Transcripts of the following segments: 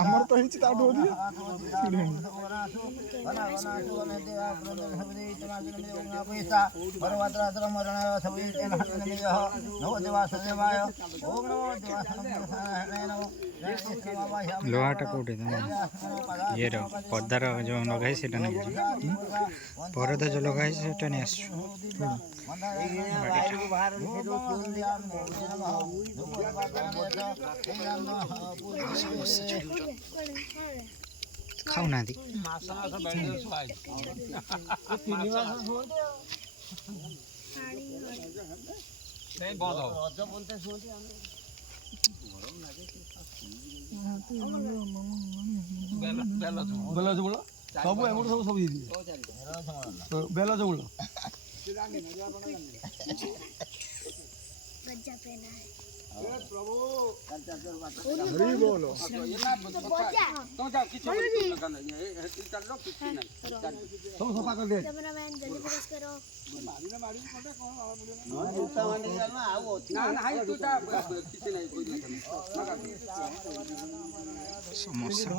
ଆମର ତ ହେଇଛି ତାଠୁ ଅଧିକ लोहाटा कौटे ये पदार जो लगे से परदा जो लगे से नहीं आस खाऊना सब एमर सब सब बेला जो बोलो प्रभु हरि बोलो तुम सफा कर दे कैमरामैन जल्दी प्रेस करो समोसा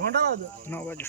घंटा 9 बजे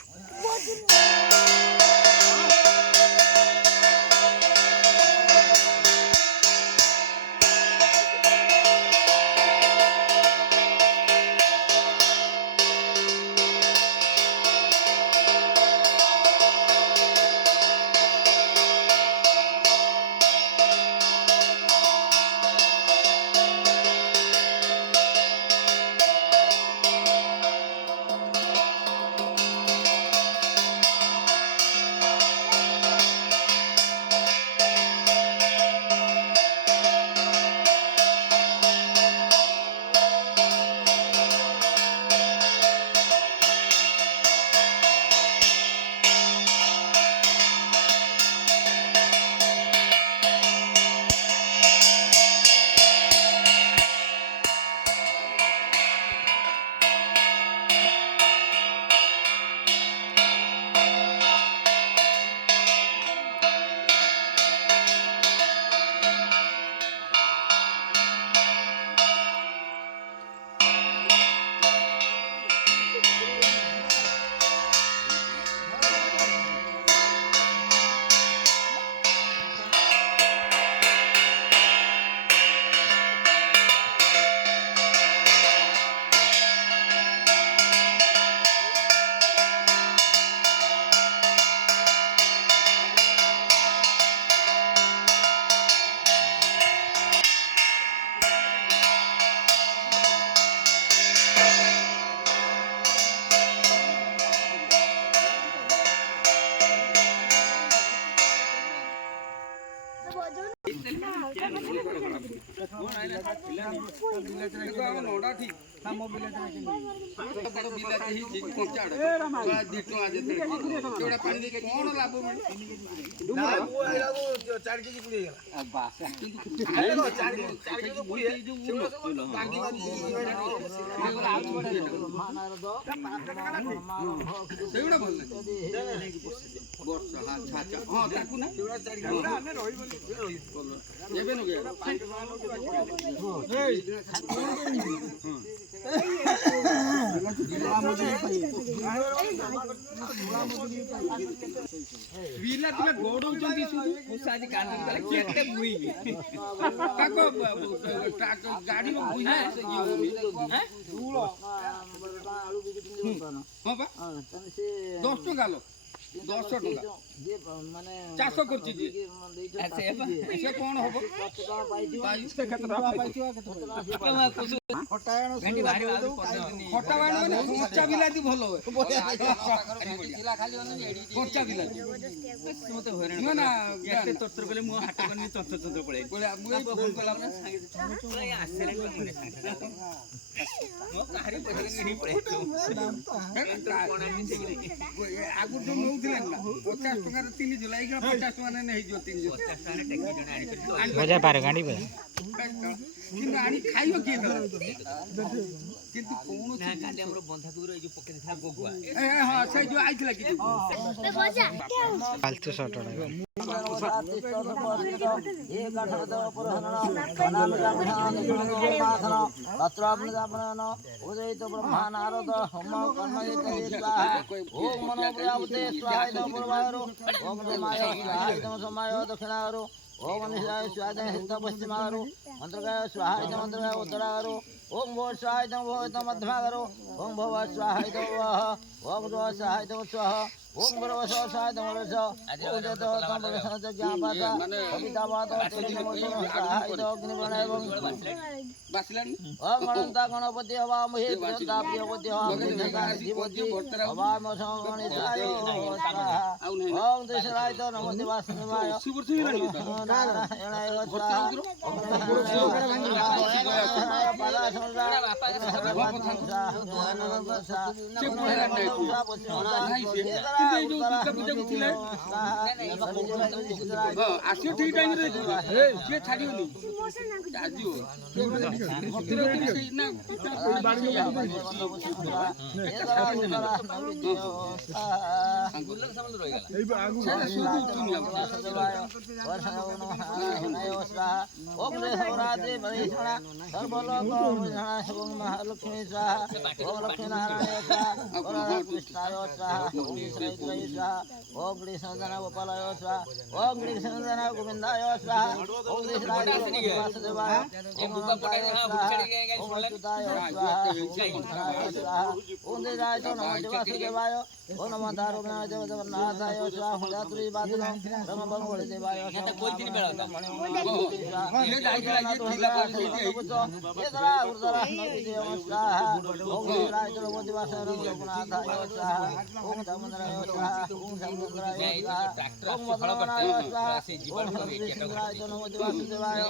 बिला तुला गोडौचंती सुदु मुसाजी कांदी तले केते बुई काको ट्रक गाडी में बुई है हैं धूलो हां बा 10 टका लो 10 टका जे माने 400 करछि जे से कोन होबो से केतरा पाइथिवा खटायण खटा बाण माने कच्चा बिलाती भलो जिला खाली माने एडी कच्चा बिलाती मते होरेन ना एते तत्र बेले मु हाट करनी तत्र पळे मु फोन कला ना सांगे आसेले कोने सांगे मो काहरी पहिले गिनी पळे आगु जो नउथिले ना 50 टका 3 जुलाई के 50 टका ने हे जो 3 50 टका टेक्निक आनी बजा पारे गाड़ी बजा कि आनी खाइयो के କିନ୍ତୁ କୋଣ ନା କାଲି ଆମର ବନ୍ଧାକୋବିର ଏଇ ଯୋଉ ପକେଇଥିଲା ଗୋଗୁଆ ହଁ ସେଇ ଯୋଉ ଆଇଥିଲା କି फालतू शॉट उदयित ब्रह्मा नारद होम कर्म ओम मनो प्रजापते स्वाहाय ओम समाय समाय दक्षिणारो ओम निशाय स्वाहाय हित पश्चिमारो मंत्रगाय स्वाहाय मंत्रगाय उत्तरारो ओम भो स्वाहाय भो मध्यमारो ओम भव स्वाहाय ओम रो स्वाहाय स्वाहा ओम भव स्वाहाय नमः ओम जत तम बलसन ज्ञापाता कवितावाद स्वाहाय अग्निवर्ण एवं ବାସିଲାନି ओम गणंता गणपति हवा महे देवता प्रियपति हवा जीवति हवा मसंगणिताय ओम दशराय तो नमो देवासनमाय नारायणाय स्वाहा ଆସିବ ଠିକ ଟାଇମରେ ସିଏ ଛାଡ଼ିବନି ଆସିବ महालक्ष्मी स्वाहा ओम लक्ष्मी नारायण स्वाहा ओम कृष्णाय स्वाहा ओम श्रीधराय स्वाहा ओम कृष्णधन गोपालाय स्वाहा ओम कृष्णधन गोविंदाय स्वाहा ओम कृष्णाय वासुदेवाय ओम अनंताय स्वाहा ओम अच्युताय स्वाहा ओम देवाय नमो वासुदेवाय ओम नमो दारुणाय जगन्नाथाय स्वाहा हुदात्रि बादनो ब्रह्म बंगोळी देवाय स्वाहा कोई दिन बेला ये जायगा ये ठिला पर ये जरा उर्दरा नवी देव स्वाहा ओम राय नमो देवासर जगन्नाथाय स्वाहा ओम दामोदराय स्वाहा ओम समुद्राय स्वाहा ओम मदनाय स्वाहा ओम राय नमो देवासुदेवाय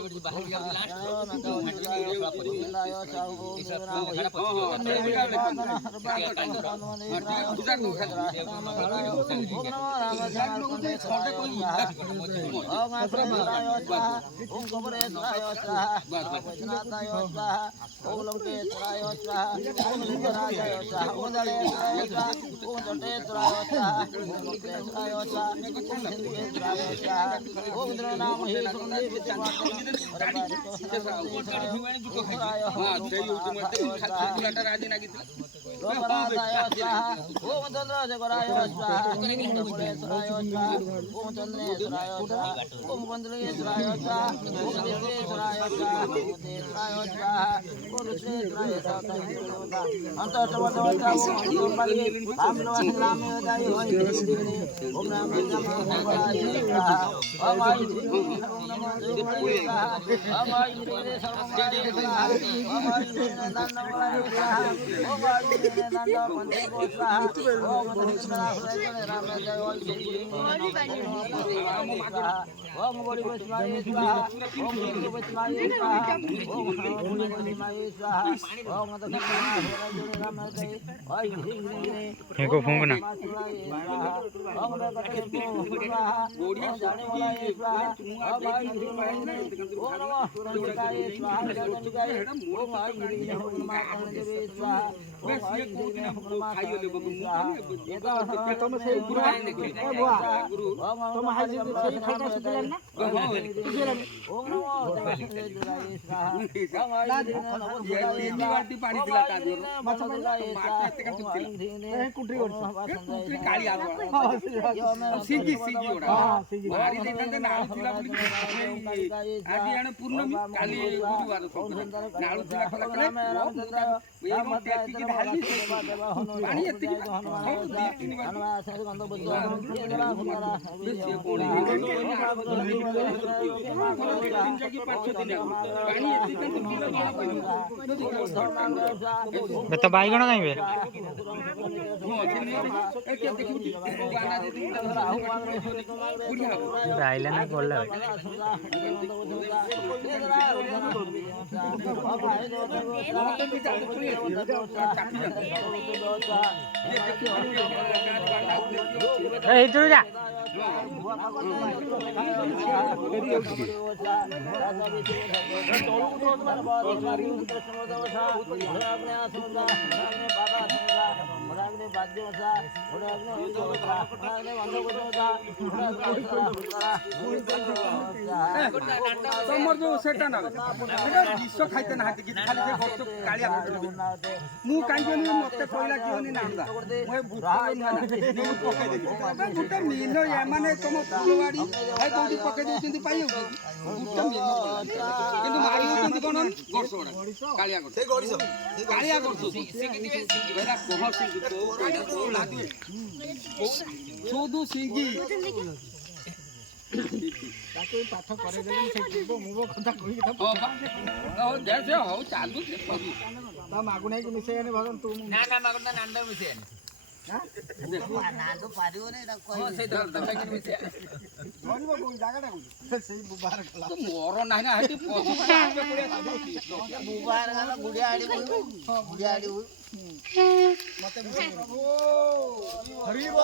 ओम बड़ी बसमाई स्वाहा ओम बड़ी बसमाई स्वाहा ओम बड़ी बसमाई स्वाहा ओम दक्षिण राम कई ओय इनको फूंकना ओम दक्षिण स्वाहा ओम जाने वाला ये स्वाहा ओम आई ओम नमः पुरंदराय स्वाहा जगन्नाथाय ओम आई ओम माता देवी स्वाहा ओम आई ये तो तुम से गुरु ए बुआ तुम हाजी से खाना सिखलन ना ओम नमो देवाय स्वाहा ओम आई वाटी पाणी दिला का दियो माता माते का तुला ए कुटरी करछ कुटरी काळी आलो सिगी सिगी ओडा मारी देता नाळ तिला बोली आदि आण पूर्ण काली गुरुवार नाळ तिला खला करे ये मत की ढाली पाणी एति की तीन बार गंध बुद्ध ये जरा सुंदरा ये कोणी तो बाईगण कहीं बे आइला ना बोलला ए इधर जा ତମର ଯୋଉ ସେଟା ନା ବିଷ ଖାଇତେ ନାହାନ୍ତି କି ଖାଲି ସେ ବର୍ଷ କାଳିଆ ମୁଁ କାହିଁକି ମତେ କହିଲା କିନି ନାନ୍ଦା ମୁଁ ଗୋଟେ ମିନ ଏମାନେ ତମ ଫୁଲବାଡି ଭାଇ କୋଉଠି ପକେଇ ଦଉଛନ୍ତି ପାଇ ଗୋଟେ ମିନ କିନ୍ତୁ ମାରି ଦଉଛନ୍ତି କଣ କାଳିଆ ଗଛ କାଳିଆ ଗଛ ଏରା କୋହ ସିଙ୍ଗି ସୋଦୁ ସିଙ୍ଗି ତାକୁ ପାଠ କରେଇଦେଲେ ସେ ଯିବ ମୋ କଥା କହିକି ହଉ ଚାଲୁ ତା ମାଗୁ ନାହିଁ କି ମିଶେଇଆନି ଭଗବାନ ତୁ ନା ନା ମାଗୁନା ନାଣ୍ଡ ମିଶେନି ନାଦ ପାରିବନି ତାକୁ ହଁ ସେଇ ତ ମିଶେ ଧରିବ କୋଉ ଜାଗାଟା କୋଉଠି ସେଇ ବୁବାର କଲା ମୋର ନାହିଁ ନା ହେଠି ବୁବାର ଗଲା ଗୁଡିଆ ଆଡି ବୁଲୁ ଗୁଡିଆ ଆଡି ବୁଲୁ ମତେ ହରିବ